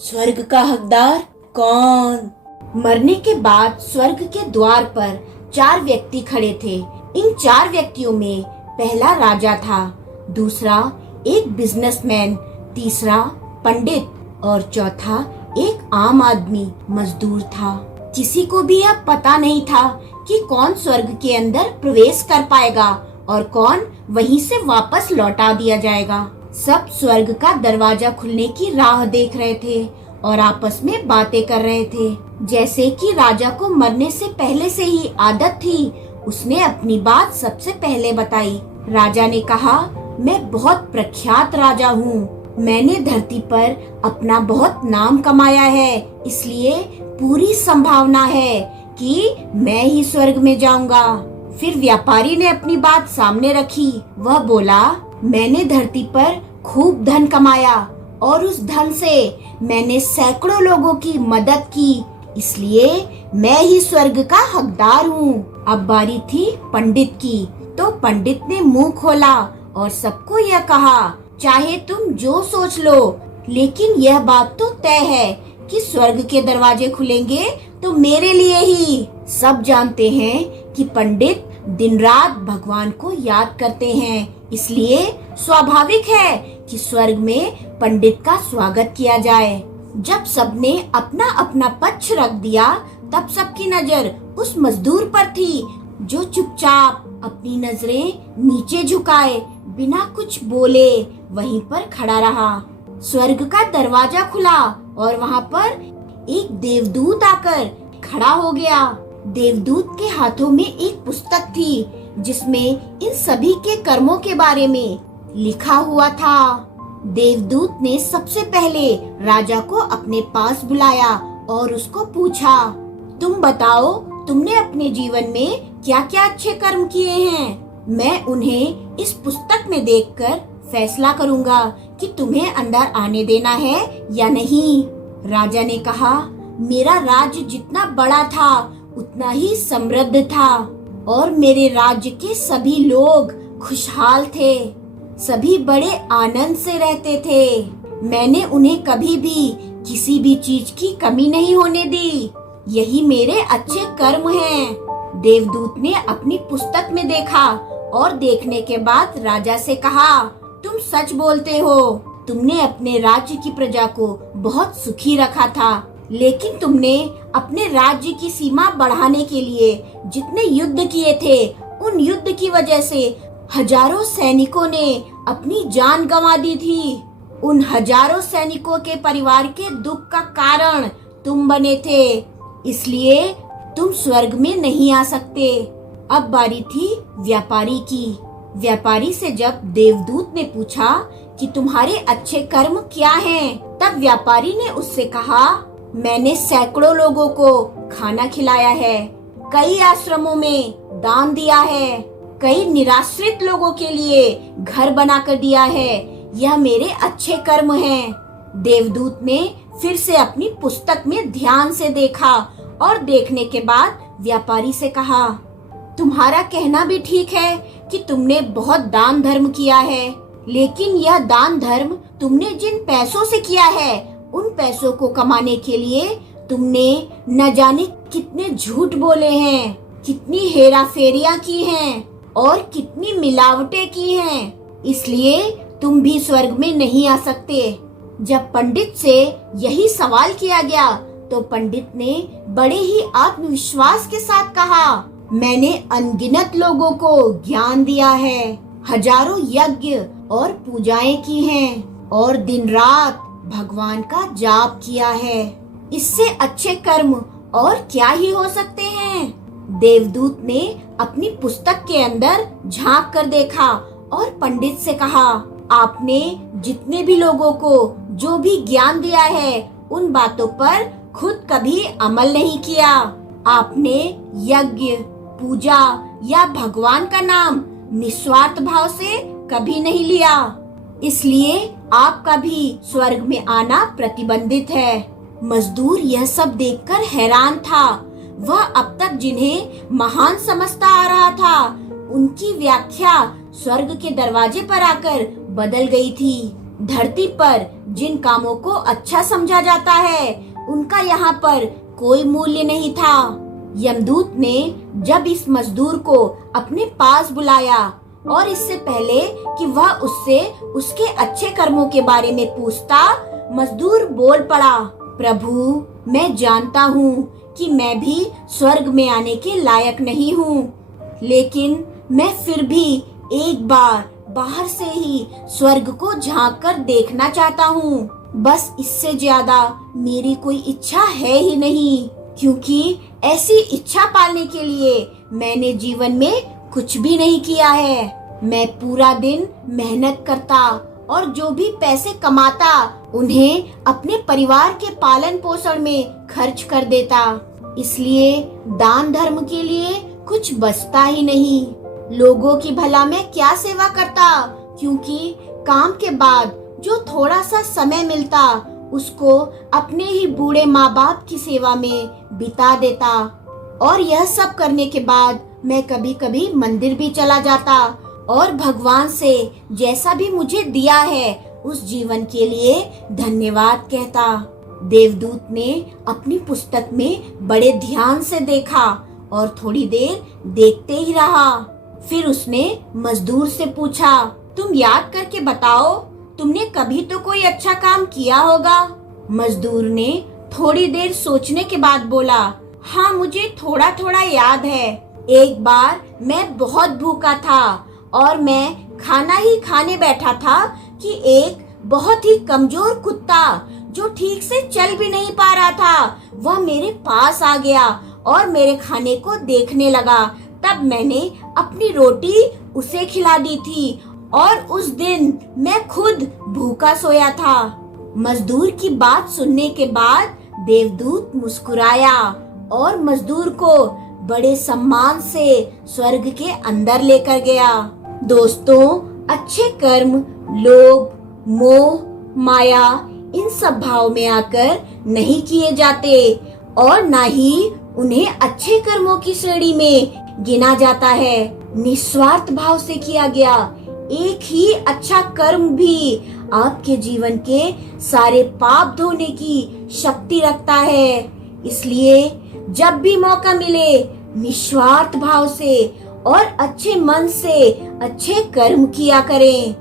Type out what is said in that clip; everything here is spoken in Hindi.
स्वर्ग का हकदार कौन? मरने के बाद स्वर्ग के द्वार पर 4 व्यक्ति खड़े थे। इन 4 व्यक्तियों में पहला राजा था, दूसरा एक बिजनेसमैन, तीसरा पंडित और चौथा एक आम आदमी मजदूर था। किसी को भी अब पता नहीं था कि कौन स्वर्ग के अंदर प्रवेश कर पाएगा और कौन वहीं से वापस लौटा दिया जाएगा। सब स्वर्ग का दरवाजा खुलने की राह देख रहे थे और आपस में बातें कर रहे थे। जैसे कि राजा को मरने से पहले से ही आदत थी, उसने अपनी बात सबसे पहले बताई। राजा ने कहा, मैं बहुत प्रख्यात राजा हूँ। मैंने धरती पर अपना बहुत नाम कमाया है, इसलिए पूरी संभावना है कि मैं ही स्वर्ग में जाऊंगा। फिर व्यापारी ने अपनी बात सामने रखी। वह बोला, मैंने धरती पर खूब धन कमाया और उस धन से मैंने सैकड़ों लोगों की मदद की, इसलिए मैं ही स्वर्ग का हकदार हूँ। अब बारी थी पंडित की, तो पंडित ने मुंह खोला और सबको यह कहा, चाहे तुम जो सोच लो, लेकिन यह बात तो तय है कि स्वर्ग के दरवाजे खुलेंगे तो मेरे लिए ही। सब जानते हैं कि पंडित दिन रात भगवान को याद करते हैं, इसलिए स्वाभाविक है कि स्वर्ग में पंडित का स्वागत किया जाए। जब सबने अपना अपना पक्ष रख दिया, तब सबकी नजर उस मजदूर पर थी जो चुपचाप अपनी नजरें नीचे झुकाए बिना कुछ बोले वहीं पर खड़ा रहा। स्वर्ग का दरवाजा खुला और वहाँ पर एक देवदूत आकर खड़ा हो गया। देवदूत के हाथों में एक पुस्तक थी जिसमें इन सभी के कर्मों के बारे में लिखा हुआ था। देवदूत ने सबसे पहले राजा को अपने पास बुलाया और उसको पूछा, तुम बताओ, तुमने अपने जीवन में क्या क्या अच्छे कर्म किए हैं? मैं उन्हें इस पुस्तक में देखकर फैसला करूंगा कि तुम्हें अंदर आने देना है या नहीं। राजा ने कहा, मेरा राज्य जितना बड़ा था उतना ही समृद्ध था और मेरे राज्य के सभी लोग खुशहाल थे। सभी बड़े आनंद से रहते थे। मैंने उन्हें कभी भी किसी भी चीज की कमी नहीं होने दी। यही मेरे अच्छे कर्म हैं। देवदूत ने अपनी पुस्तक में देखा और देखने के बाद राजा से कहा, तुम सच बोलते हो। तुमने अपने राज्य की प्रजा को बहुत सुखी रखा था, लेकिन तुमने अपने राज्य की सीमा बढ़ाने के लिए जितने युद्ध किए थे, उन युद्ध की वजह से हजारों सैनिकों ने अपनी जान गंवा दी थी। उन हजारों सैनिकों के परिवार के दुख का कारण तुम बने थे, इसलिए तुम स्वर्ग में नहीं आ सकते। अब बारी थी व्यापारी की। व्यापारी से जब देवदूत ने पूछा कि तुम्हारे अच्छे कर्म क्या हैं, तब व्यापारी ने उससे कहा, मैंने सैकड़ों लोगों को खाना खिलाया है, कई आश्रमों में दान दिया है, कई निराश्रित लोगों के लिए घर बनाकर दिया है। यह मेरे अच्छे कर्म हैं। देवदूत ने फिर से अपनी पुस्तक में ध्यान से देखा और देखने के बाद व्यापारी से कहा, तुम्हारा कहना भी ठीक है कि तुमने बहुत दान धर्म किया है, लेकिन यह दान धर्म तुमने जिन पैसों से किया है, उन पैसों को कमाने के लिए तुमने न जाने कितने झूठ बोले हैं, कितनी हेरा फेरियां की हैं और कितनी मिलावटें की हैं, इसलिए तुम भी स्वर्ग में नहीं आ सकते। जब पंडित से यही सवाल किया गया, तो पंडित ने बड़े ही आत्मविश्वास के साथ कहा, मैंने अनगिनत लोगों को ज्ञान दिया है, हजारों यज्ञ और पूजाएं की हैं और दिन रात भगवान का जाप किया है। इससे अच्छे कर्म और क्या ही हो सकते हैं। देवदूत ने अपनी पुस्तक के अंदर झांक कर देखा और पंडित से कहा, आपने जितने भी लोगों को जो भी ज्ञान दिया है, उन बातों पर खुद कभी अमल नहीं किया। आपने यज्ञ, पूजा या भगवान का नाम निस्वार्थ भाव से कभी नहीं लिया, इसलिए आपका भी स्वर्ग में आना प्रतिबंधित है। मजदूर यह सब देखकर हैरान था। वह अब तक जिन्हें महान समझता आ रहा था, उनकी व्याख्या स्वर्ग के दरवाजे पर आकर बदल गई थी। धरती पर जिन कामों को अच्छा समझा जाता है उनका यहाँ पर कोई मूल्य नहीं था। यमदूत ने जब इस मजदूर को अपने पास बुलाया और इससे पहले कि वह उससे उसके अच्छे कर्मों के बारे में पूछता, मजदूर बोल पड़ा, प्रभु, मैं जानता हूँ कि मैं भी स्वर्ग में आने के लायक नहीं हूँ, लेकिन मैं फिर भी एक बार बाहर से ही स्वर्ग को झांक कर देखना चाहता हूँ। बस इससे ज्यादा मेरी कोई इच्छा है ही नहीं, क्योंकि ऐसी इच्छा पालने के लिए मैंने जीवन में कुछ भी नहीं किया है। मैं पूरा दिन मेहनत करता और जो भी पैसे कमाता उन्हें अपने परिवार के पालन पोषण में खर्च कर देता, इसलिए दान धर्म के लिए कुछ बचता ही नहीं। लोगों की भला मैं क्या सेवा करता, क्योंकि काम के बाद जो थोड़ा सा समय मिलता उसको अपने ही बूढ़े माँ बाप की सेवा में बिता देता। और यह सब करने के बाद मैं कभी कभी मंदिर भी चला जाता और भगवान से जैसा भी मुझे दिया है उस जीवन के लिए धन्यवाद कहता। देवदूत ने अपनी पुस्तक में बड़े ध्यान से देखा और थोड़ी देर देखते ही रहा। फिर उसने मजदूर से पूछा, तुम याद करके बताओ, तुमने कभी तो कोई अच्छा काम किया होगा। मजदूर ने थोड़ी देर सोचने के बाद बोला, हाँ, मुझे थोड़ा थोड़ा याद है। एक बार मैं बहुत भूखा था और मैं खाना ही खाने बैठा था कि एक बहुत ही कमजोर कुत्ता जो ठीक से चल भी नहीं पा रहा था, वह मेरे पास आ गया और मेरे खाने को देखने लगा। तब मैंने अपनी रोटी उसे खिला दी थी और उस दिन मैं खुद भूखा सोया था। मजदूर की बात सुनने के बाद देवदूत मुस्कुराया और मजदूर को बड़े सम्मान से स्वर्ग के अंदर लेकर गया। दोस्तों, अच्छे कर्म लोभ, मोह, माया इन सब भाव में आकर नहीं किए जाते और ना ही उन्हें अच्छे कर्मों की श्रेणी में गिना जाता है। निस्वार्थ भाव से किया गया एक ही अच्छा कर्म भी आपके जीवन के सारे पाप धोने की शक्ति रखता है। इसलिए जब भी मौका मिले निस्वार्थ भाव से और अच्छे मन से अच्छे कर्म किया करें।